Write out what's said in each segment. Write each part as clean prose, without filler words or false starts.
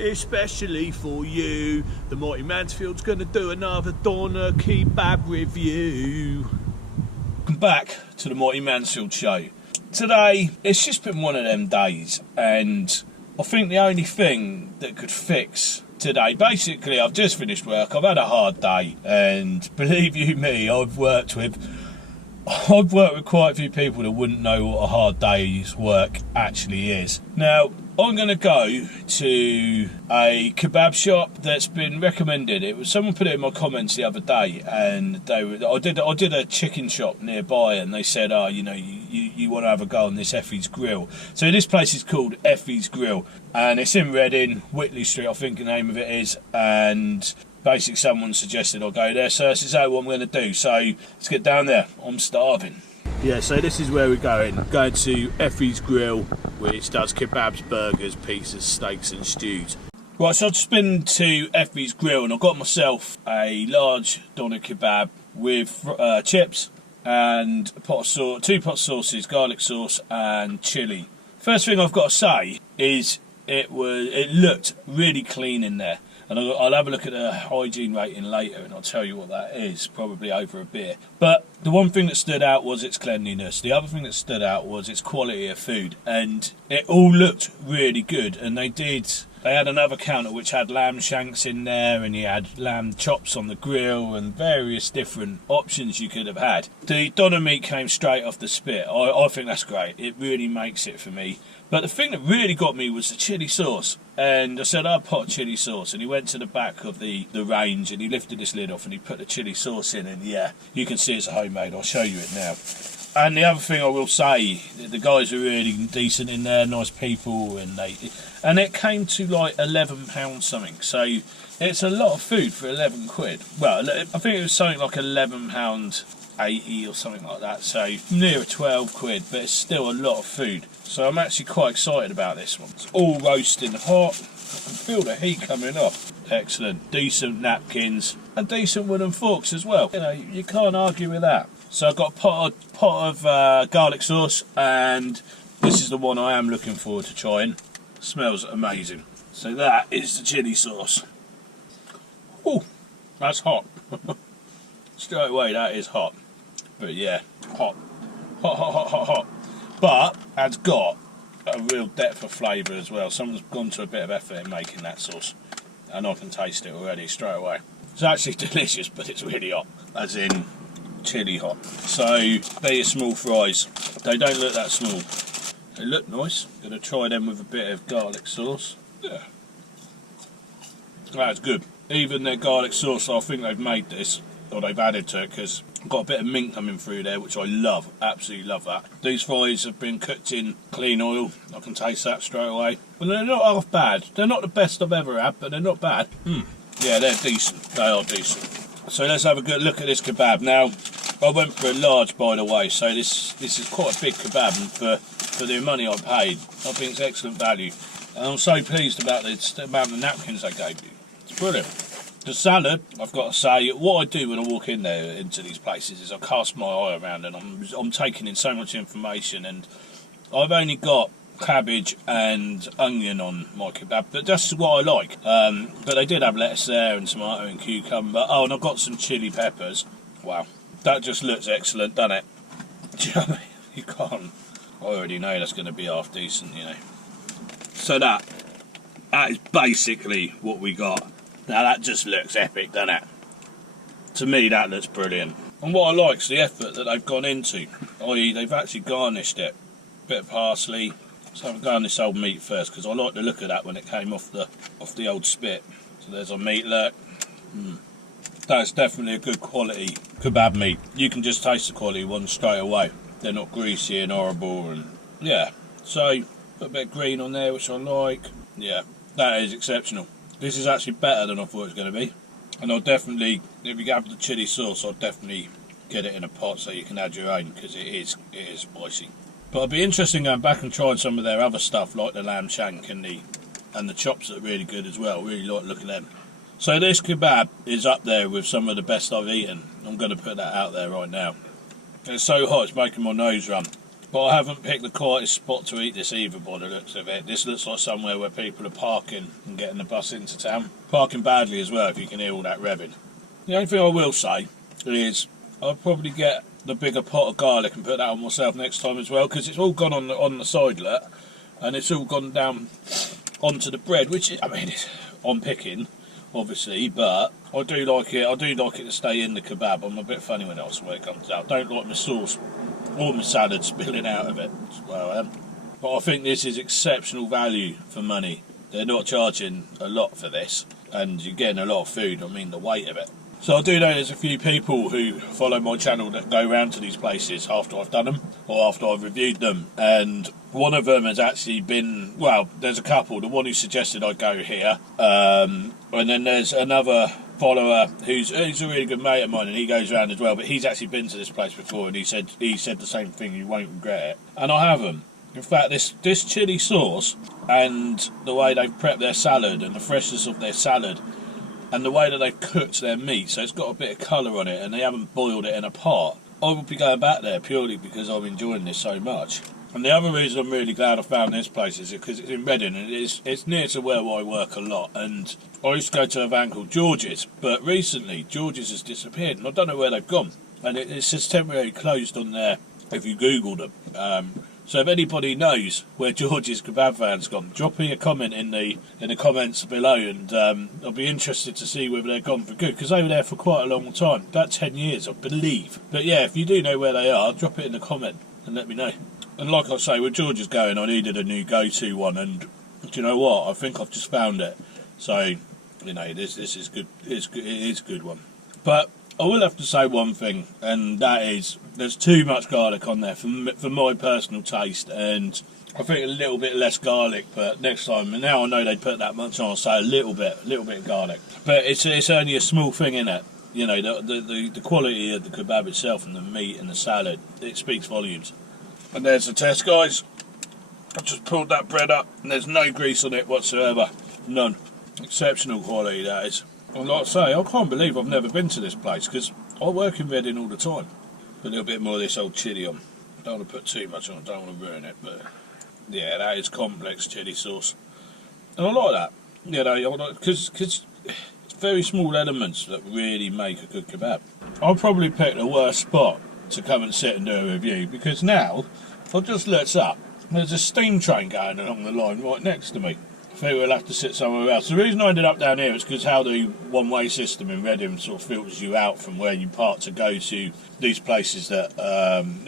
especially for you. The Mighty Mansfield's going to do another doner kebab review. Welcome back to the Mighty Mansfield show. Today, it's just been one of them days, and I think the only thing that could fix today, basically I've just finished work, I've had a hard day, and believe you me, I've worked with quite a few people that wouldn't know what a hard day's work actually is. Now, I'm going to go to a kebab shop that's been recommended. It was someone put it in my comments the other day, and I did a chicken shop nearby, and they said, "Oh, you know, you want to have a go on this Ephesus Grill." So this place is called Ephesus Grill, and it's in Reading, Whitley Street, I think the name of it is, and basically someone suggested I go there, so this is what I'm going to do. So let's get down there. I'm starving. Yeah, so this is where we're going. Going to Ephesus Grill, which does kebabs, burgers, pizzas, steaks and stews. Right, so I've just been to Ephesus Grill and I got myself a large doner kebab with chips and a pot of sauce, 2 pot sauces, garlic sauce and chilli. First thing I've got to say is it looked really clean in there. And I'll have a look at the hygiene rating later and I'll tell you what that is, probably over a beer. But the one thing that stood out was its cleanliness. The other thing that stood out was its quality of food. And it all looked really good. And they had another counter which had lamb shanks in there, and you had lamb chops on the grill and various different options you could have had. The doner meat came straight off the spit. I think that's great. It really makes it for me. But the thing that really got me was the chilli sauce. And I said, I'll put chilli sauce. And he went to the back of the range and he lifted this lid off and he put the chilli sauce in. And yeah, you can see it's homemade. I'll show you it now. And the other thing I will say, the guys are really decent in there, nice people. And it came to like £11 something. So it's a lot of food for 11 quid. Well, I think it was something like £11.80 or something like that, so near 12 quid, but it's still a lot of food. So I'm actually quite excited about this one. It's all roasting hot. I can feel the heat coming off. Excellent. Decent napkins and decent wooden forks as well. You know, you can't argue with that. So I've got a pot of garlic sauce, and this is the one I am looking forward to trying. Smells amazing. So that is the chilli sauce. Oh, that's hot. Straight away, that is hot. But yeah, hot. Hot. But it's got a real depth of flavour as well. Someone's gone to a bit of effort in making that sauce, and I can taste it already straight away. It's actually delicious, but it's really hot, as in chilli hot. So they're small fries. They don't look that small. They look nice. Gonna try them with a bit of garlic sauce. Yeah, that's good. Even their garlic sauce, I think they've made this, or they've added to it, because I've got a bit of mint coming through there, which I love, absolutely love that. These fries have been cooked in clean oil. I can taste that straight away. And they're not half bad. They're not the best I've ever had, but they're not bad. Yeah, they're decent. They are decent. So let's have a good look at this kebab. Now, I went for a large, by the way, so this is quite a big kebab, and for the money I paid, I think it's excellent value. And I'm so pleased about the amount of napkins they gave you. It's brilliant. The salad, I've got to say, what I do when I walk in there into these places is I cast my eye around and I'm taking in so much information, and I've only got cabbage and onion on my kebab, but that's what I like. But they did have lettuce there and tomato and cucumber. Oh, and I've got some chilli peppers. Wow, that just looks excellent, doesn't it? Do you know what I mean? You can't. I already know that's going to be half decent, you know. So that is basically what we got. Now that just looks epic, doesn't it? To me, that looks brilliant. And what I like is the effort that they've gone into. I.e., they've actually garnished it. Bit of parsley. So I've garnished this old meat first, because I like the look of that when it came off the old spit. So there's our meat, look. That's definitely a good quality kebab meat. You can just taste the quality one straight away. They're not greasy and horrible, and yeah. So put a bit of green on there, which I like. Yeah, that is exceptional. This is actually better than I thought it was going to be. And I'll definitely, if you have the chilli sauce, I'll definitely get it in a pot so you can add your own, because it is spicy. But it'd be interesting going back and trying some of their other stuff, like the lamb shank and the chops that are really good as well. Really like the look of them. So this kebab is up there with some of the best I've eaten. I'm going to put that out there right now. It's so hot, it's making my nose run. But I haven't picked the quietest spot to eat this either by the looks of it. This looks like somewhere where people are parking and getting the bus into town. Parking badly as well if you can hear all that revving. The only thing I will say is I'll probably get the bigger pot of garlic and put that on myself next time as well, because it's all gone on the sidelet and it's all gone down onto the bread, which is, I mean, I'm picking obviously, but I do like it. I do like it to stay in the kebab. I'm a bit funny when else when it comes out. I don't like my sauce or my salad spilling out of it. That's where I am. But I think this is exceptional value for money. They're not charging a lot for this, and you're getting a lot of food. I mean, the weight of it. So I do know there's a few people who follow my channel that go around to these places after I've done them or after I've reviewed them, and one of them has actually been, well, there's a couple. The one who suggested I go here, and then there's another follower who's a really good mate of mine, and he goes around as well, but he's actually been to this place before, and he said the same thing, you won't regret it. And I haven't. In fact, this chilli sauce and the way they've prepped their salad and the freshness of their salad and the way that they've cooked their meat, so it's got a bit of colour on it and they haven't boiled it in a pot, I will be going back there purely because I'm enjoying this so much. And the other reason I'm really glad I found this place is because it's in Reading, and it's near to where I work a lot. And I used to go to a van called George's, but recently George's has disappeared, and I don't know where they've gone. And it says temporarily closed on there if you Google them. So if anybody knows where George's Kebab van's gone, drop me a comment in the comments below, and I'll be interested to see whether they're gone for good, because they were there for quite a long time, about 10 years, I believe. But yeah, if you do know where they are, drop it in the comment and let me know. And like I say, with George's going, I needed a new go-to one, and do you know what? I think I've just found it. So, you know, this is good. It is a good one. But I will have to say one thing, and that is there's too much garlic on there for my personal taste, and I think a little bit less garlic. But next time, and now I know they put that much on, so a little bit of garlic. But it's only a small thing in it. You know, the quality of the kebab itself and the meat and the salad, it speaks volumes. And there's the test, guys. I've just pulled that bread up and there's no grease on it whatsoever. None. Exceptional quality, that is. And like I say, I can't believe I've never been to this place, because I work in Reading all the time. Put a little bit more of this old chilli on. I don't want to put too much on, I don't want to ruin it, but yeah, that is complex chilli sauce. And I like that, you know, because it's very small elements that really make a good kebab. I'll probably pick the worst spot to come and sit and do a review, because now I've just looked up, there's a steam train going along the line right next to me. I think we'll have to sit somewhere else. The reason I ended up down here is because how the one-way system in Reading sort of filters you out from where you park to go to these places that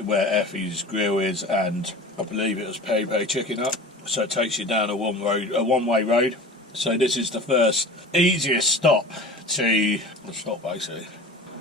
where Ephesus Grill is, and I believe it was Peri Peri Chicken Up, so it takes you down a one-way road. So this is the first easiest stop basically.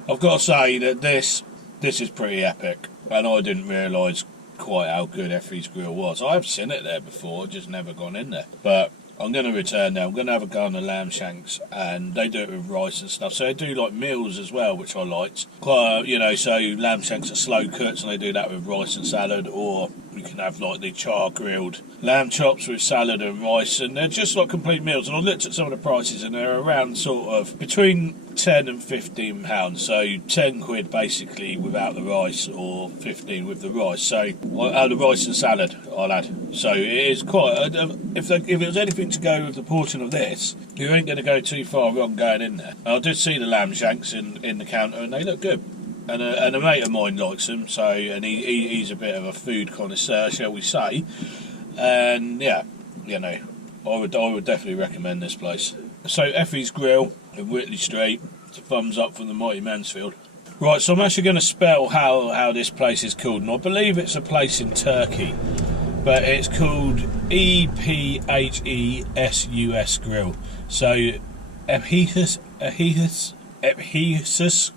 I've got to say that this is pretty epic, and I didn't realise quite how good Ephesus Grill was. I've seen it there before, just never gone in there. But I'm going to return there. I'm going to have a go on the lamb shanks, and they do it with rice and stuff. So they do like meals as well, which I liked. Quite, you know, so lamb shanks are slow cooked, and they do that with rice and salad, or you can have like the char grilled lamb chops with salad and rice, and they're just like complete meals. And I looked at some of the prices, and they're around sort of between £10 and £15, so 10 quid basically without the rice, or 15 with the rice. So the rice and salad I'll add. So it is quite. If it was anything to go with the portion of this, you ain't going to go too far wrong going in there. I did see the lamb shanks in the counter, and they look good. And a mate of mine likes them, so, and he's a bit of a food connoisseur, shall we say. And yeah, you know, I would definitely recommend this place. So Ephesus Grill in Whitley Street. It's a thumbs up from the mighty Mansfield. Right, so I'm actually going to spell how this place is called, and I believe it's a place in Turkey, but it's called Ephesus Grill. So Ephesus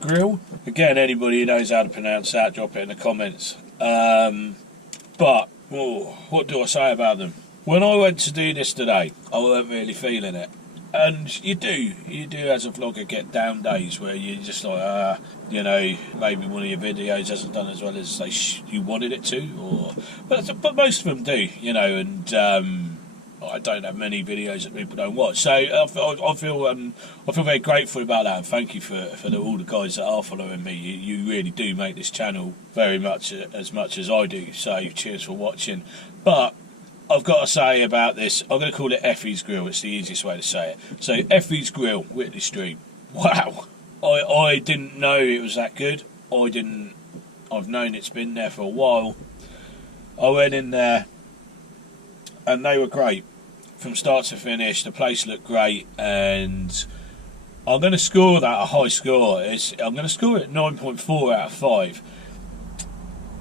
Grill. Again, anybody who knows how to pronounce that, drop it in the comments. But what do I say about them? When I went to do this today, I weren't really feeling it. And you do as a vlogger get down days where you're just like, you know, maybe one of your videos hasn't done as well as you wanted it to, but most of them do, you know, and I don't have many videos that people don't watch. So I feel very grateful about that, and thank you for all the guys that are following me. You really do make this channel very much as I do. So cheers for watching. But I've got to say about this, I'm going to call it Ephesus Grill. It's the easiest way to say it. So Ephesus Grill, Whitley Street. Wow, I didn't know it was that good. I've known it's been there for a while. I went in there and they were great from start to finish. The place looked great, and I'm going to score that a high score. I'm going to score it 9.4 out of 5.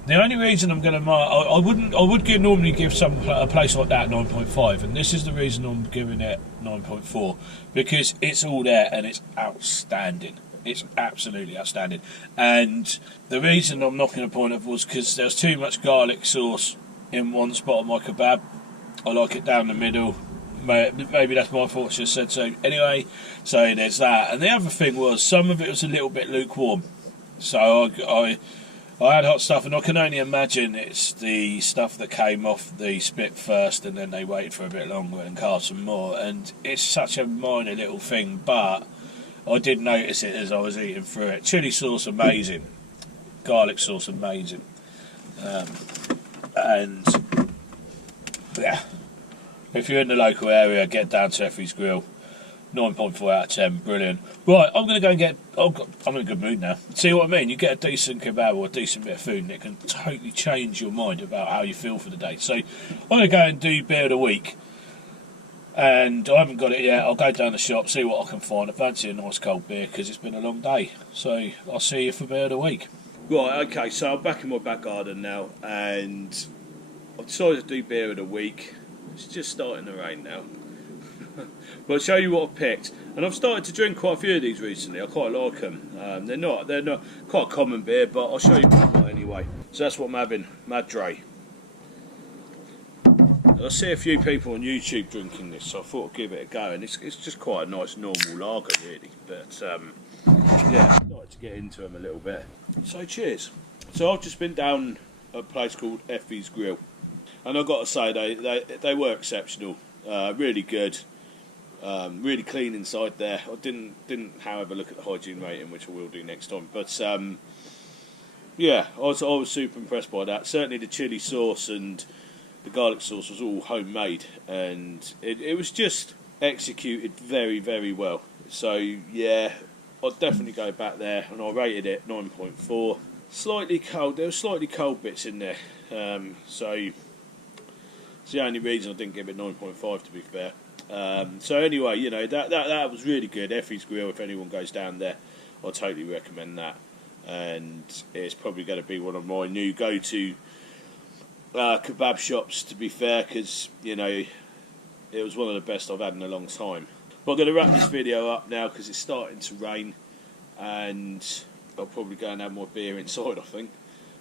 The only reason I'm going to mark, I would normally give a place like that 9.5, and this is the reason I'm giving it 9.4, because it's all there and it's outstanding. It's absolutely outstanding. And the reason I'm knocking a point off was because there's too much garlic sauce in one spot of my kebab. I like it down the middle. Maybe that's my fault, I just said so. Anyway, so there's that. And the other thing was, some of it was a little bit lukewarm. So I had hot stuff, and I can only imagine it's the stuff that came off the spit first, and then they waited for a bit longer and carved some more. And it's such a minor little thing, but I did notice it as I was eating through it. Chili sauce, amazing. Garlic sauce, amazing. And yeah, if you're in the local area, get down to Ephesus Grill. 9.4 out of 10, brilliant. Right, I'm going to go and get... I'm in a good mood now. See what I mean? You get a decent kebab or a decent bit of food, and it can totally change your mind about how you feel for the day. So I'm going to go and do beer of the week. And I haven't got it yet. I'll go down the shop, see what I can find. I fancy a nice cold beer because it's been a long day. So I'll see you for beer of the week. Right, okay, so I'm back in my back garden now, and I've decided to do beer of the week. It's just starting to rain now. But I'll show you what I've picked. And I've started to drink quite a few of these recently. I quite like them. They're not quite a common beer, but I'll show you what anyway. So that's what I'm having, Madre. I see a few people on YouTube drinking this, so I thought I'd give it a go. And it's just quite a nice normal lager, really. But yeah, I started to get into them a little bit. So cheers. So I've just been down a place called Ephesus Grill, and I've got to say they were exceptional. Really good. Really clean inside there. I didn't however look at the hygiene rating, which I will do next time. But yeah, I was super impressed by that. Certainly the chili sauce and the garlic sauce was all homemade, and it was just executed very, very well. So yeah, I'd definitely go back there, and I rated it 9.4. Slightly cold. There were slightly cold bits in there, so it's the only reason I didn't give it 9.5, to be fair. So anyway, you know, that was really good. Ephesus Grill, if anyone goes down there, I'll totally recommend that. And it's probably going to be one of my new go-to kebab shops, to be fair, because, you know, it was one of the best I've had in a long time. But I'm going to wrap this video up now because it's starting to rain, and I'll probably go and have my beer inside, I think.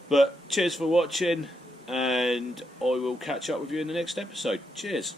But cheers for watching, and I will catch up with you in the next episode. Cheers.